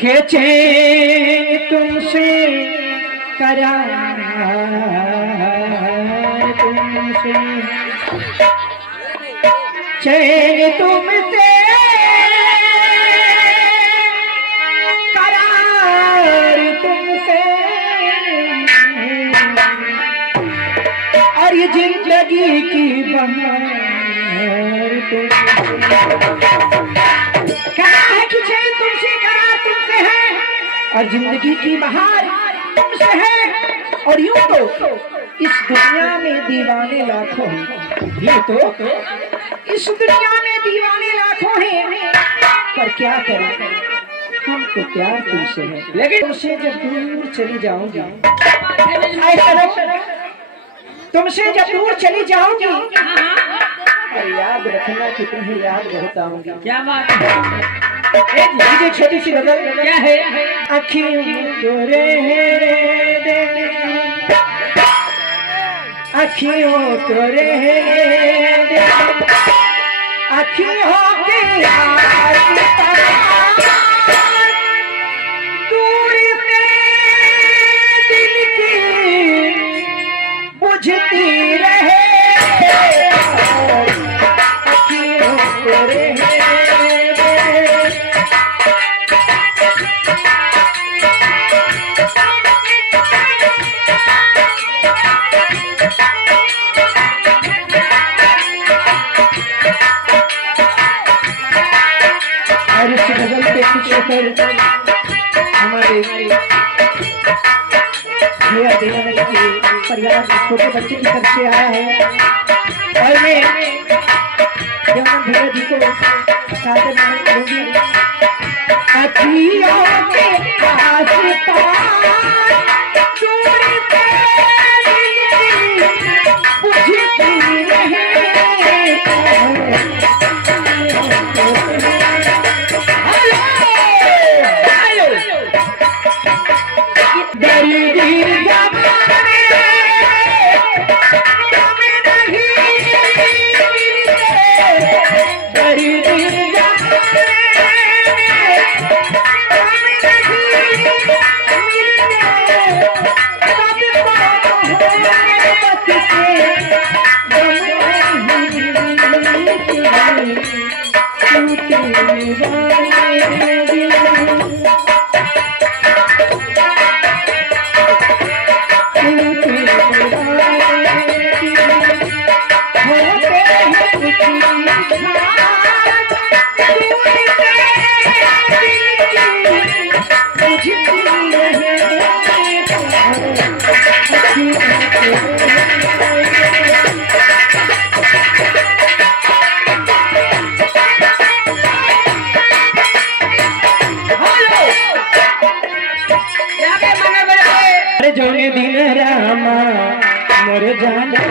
के चैन तुमसे करार तुमसे चैन तुमसे करार तुमसे और ये जिंदगी की बहार कहा है कि चैन तुमसे करार तुमसे है और जिंदगी की बहार तुमसे है। और यूं तो इस दुनिया में दीवाने लाखों हैं, यूं तो इस दुनिया में दीवाने लाखों हैं, पर क्या करें हम तो प्यार तुमसे है। लेकिन तुमसे जब दूर चली जाऊंगी, तुमसे जब दूर चली जाऊंगी और याद रखना कि तुम्हें याद बहुत आऊंगी। क्या बात है? एक छोटी सी गजल क्या है? अखियों को रहने दे, अखियों को रहने दे, अखियों के दूर से दिल की बुझती रहे, अखियों को रहने हमारे भैया दीवाने के परिवार के छोटे बच्चे की तरफ से आया है और मैं जमुना भैया जी को साथ में करूंगी। अखियों के पास जोने दिन रामा मोर जाना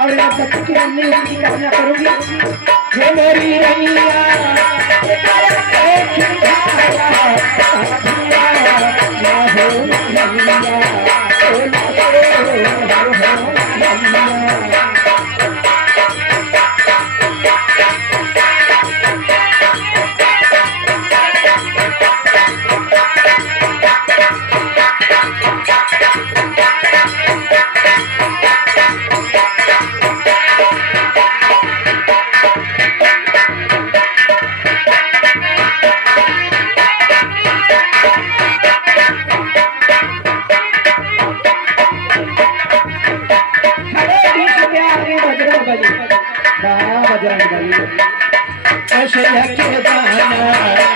और दत्तू की मम्मी उनकी कल्पना करूंगी। हे मेरी रैया ऐसे के दाना हो